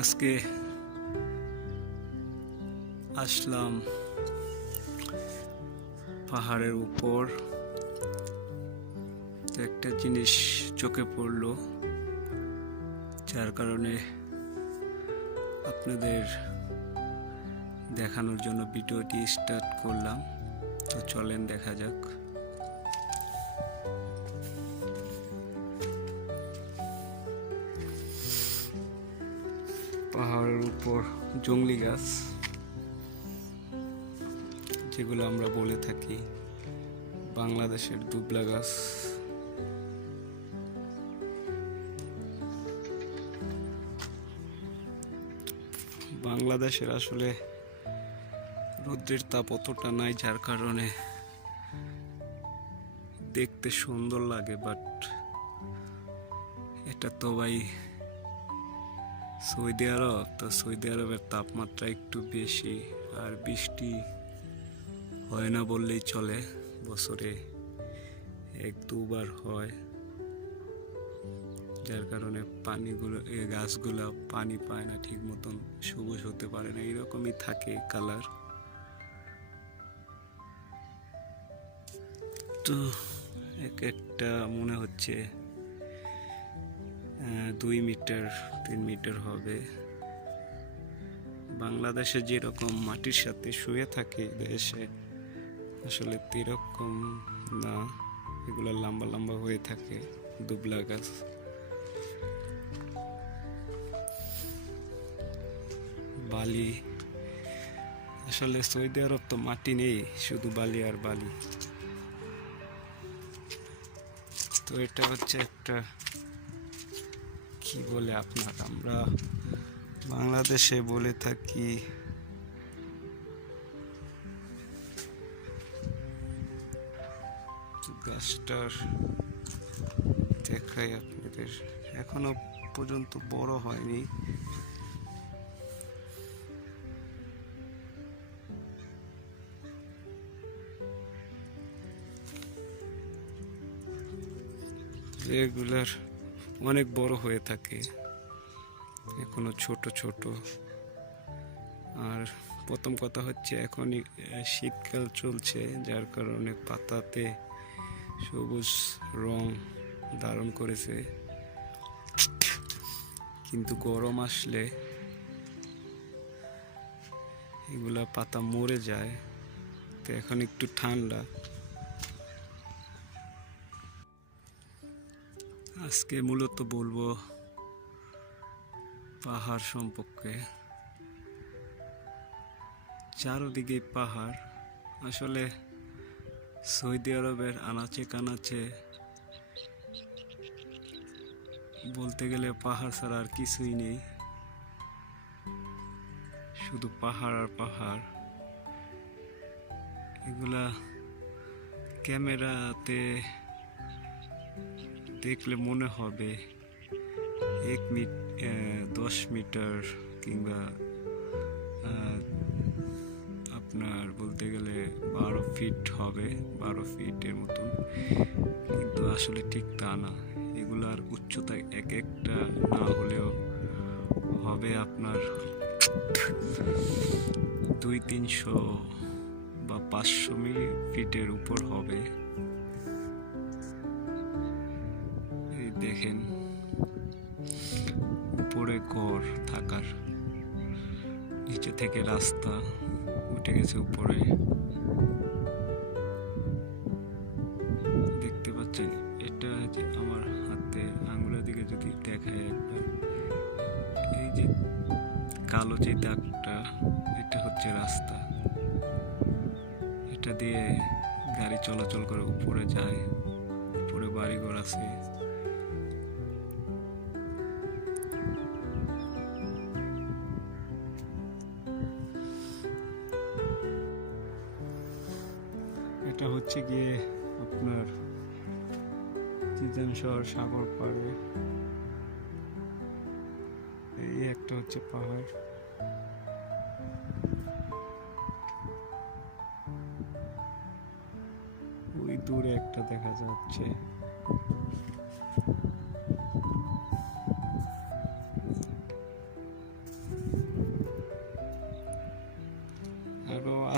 আজকে আসলাম পাহাড়ের উপর। তো একটা জিনিস চোখে পড়লো, যার কারণে আপনাদের দেখানোর জন্য ভিডিওটি স্টার্ট করলাম। তো চলেন দেখা যাক। পাহাড়ের উপর জংলি গাছ, যেগুলো আমরা বলে থাকি বাংলাদেশের দুবলা গাছ। বাংলাদেশের আসলে রৌদ্রের তাপ অতটা নাই, যার কারণে দেখতে সুন্দর লাগে, বাট এটা তো ভাই সৌদি আরব। তো সৌদি আরবের তাপমাত্রা একটু বেশি, আর বৃষ্টি হয় না বললেই চলে, বছরে এক দুবার হয়, যার কারণে পানিগুলো গাছগুলো পানি পায় না ঠিক মতন, সবুজ হতে পারে না, এরকমই থাকে কালার। তো এক একটা মনে হচ্ছে 2 মিটার 3 মিটার হবে। বাংলাদেশে যেরকম মাটির সাথে শুয়ে থাকে দেশে, আসলে এরকম না, এগুলো লম্বা লম্বা হয়ে থাকে দুবলা গাছ। বালি, আসলে সৌদি আরব তো মাটি নেই, শুধু বালি আর বালি। তো এটা হচ্ছে একটা কি বলে আমরা বাংলাদেশে বলে থাকি গাছটার দেখাই আপনাদের, এখনো পর্যন্ত বড় হয়নি। রেগুলার অনেক বড় হয়ে থাকে, এখনো ছোট ছোট। আর প্রথম কথা হচ্ছে এখনই শীতকাল চলছে, যার কারণে পাতাতে সবুজ রং ধারণ করেছে, কিন্তু গরম আসলে এগুলা পাতা মরে যায়। তো এখন একটু ঠান্ডা। আজকে মূলত বলবো পাহাড় সম্পর্কে। চারদিকে পাহাড়, আসলে সৌদি আরবের আনাচে কানাচে বলতে গেলে পাহাড় ছাড়া আর কিছুই নেই, শুধু পাহাড় আর পাহাড়। এগুলা ক্যামেরাতে দেখলে মনে হবে 10 মিটার কিংবা আপনার বলতে গেলে 12 ফিট হবে, 12 ফিটের মতন, কিন্তু আসলে ঠিক তা না। এগুলার উচ্চতা এক একটা না হলেও হবে আপনার 200-300 বা 500 ফিটের উপর হবে। এই দেখেন, উপরে ঘর থাকার, নিচে থেকে রাস্তা উঠে গেছে উপরে, দেখতে পাচ্ছেন। এটা যে আমার হাতে আঙুলের দিকে যদি দেখায় একবার, এই যে কালো যে দাগটা, এটা হচ্ছে রাস্তা, এটা দিয়ে গাড়ি চলাচল করে উপরে যায়, উপরে বাড়িঘর আছে। এটা হচ্ছে গিয়ে আপনার জিজানশহর সাগর পাড়ে, এই একটা হচ্ছে পাহাড়। ওই দূরে একটা দেখা যাচ্ছে।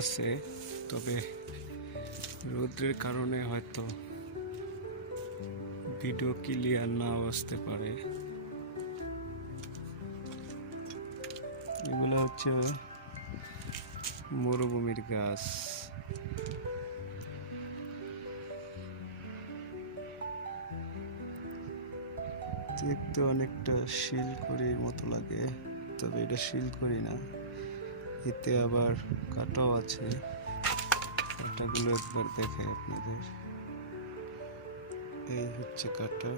আছে, তবে রৌদ্রের কারণে হয়তো ভিডিও ক্লিয়ার নাও আসতে পারে। এগুলো হচ্ছে মরুভূমির গাছ। দেখতে অনেকটা শিলকুড়ির মতো লাগে, তবে এটা শিলকুড়ি না, এতে আবার কাঁটাও আছে। কাঁটাগুলো একবার দেখাই আপনাদের। এই হচ্ছে কাঁটা,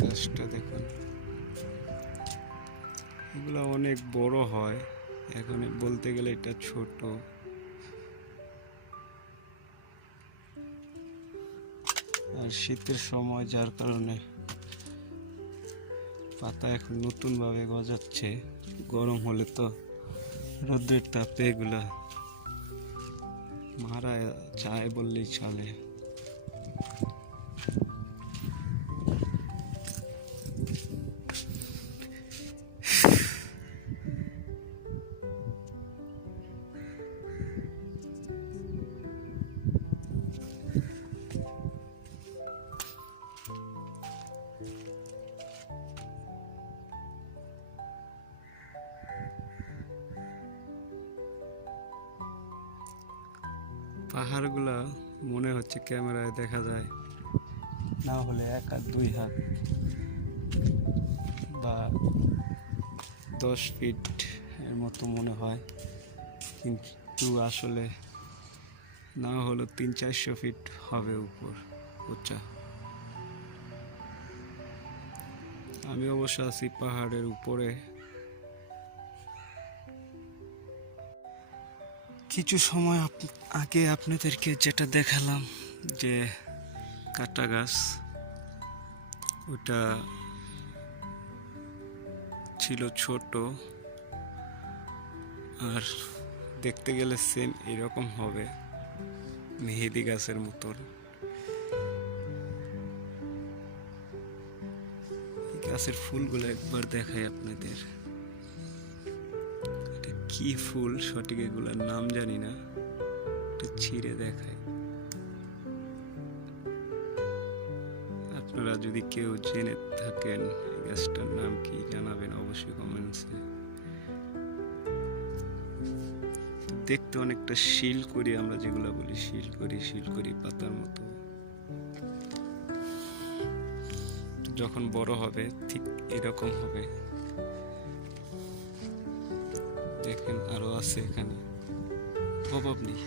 গাছটা দেখুন। এগুলো অনেক বড় হয়, এখন বলতে গেলে এটা ছোট। আর শীতের সময় যার কারণে পাতা এখন নতুন ভাবে গজাচ্ছে। গরম হলে তো রোদের তাপে এগুলা মারা যায় বললেই চলে। পাহাড়গুলা মনে হচ্ছে ক্যামেরায় দেখা যায় না হলে 1 আর 2 হাত বা 10 ফিট এর মতো মনে হয়, কিন্তু আসলে না হলো 300-400 ফিট হবে উপর উচ্চা। আমি অবশ্য আছি পাহাড়ের উপরে। কিছু সময় আগে আপনাদেরকে যেটা দেখালাম যে কাঁটা গাছ, ওটা ছিল ছোট, আর দেখতে গেলে সেম এরকম হবে, মেহেদি গাছের মতন। গাছের ফুলগুলো একবার দেখাই আপনাদের। এটা কি ফুল সঠিক এগুলার নাম জানি না, এটা ছিঁড়ে দেখায়। আপনারা যদি কেউ জেনে থাকেন এই গাছটার নাম কি জানাবেন অবশ্যই কমেন্টসে। দেখতে অনেকটা শিলকুড়ি, আমরা যেগুলো বলি শিলকুড়ি পাতার মতো। যখন বড় হবে ঠিক এরকম হবে। দেখেন আরো আছে, এখানে অভাব নেই।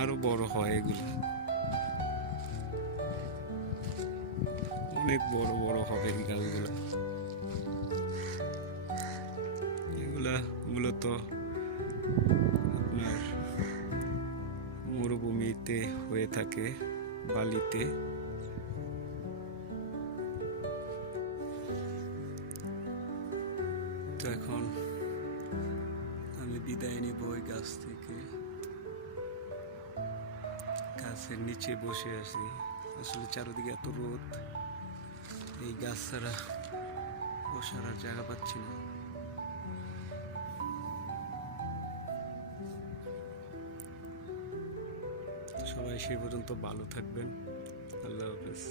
আরো বড় হয় এগুলো, অনেক বড় বড় হবে এই গাছগুলো। এগুলা মূলত আপনার মরুভূমিতে হয়ে থাকে, বালিতে। তো এখন আমি বিদায় নিব ওই গাছ থেকে। গাছের নিচে বসে আছি, আসলে চারিদিকে এত রোদ, এই গাছ ছাড়া বসার আর জায়গা পাচ্ছি না। সবাই সেই পর্যন্ত ভালো থাকবেন। আল্লাহ হাফেজ।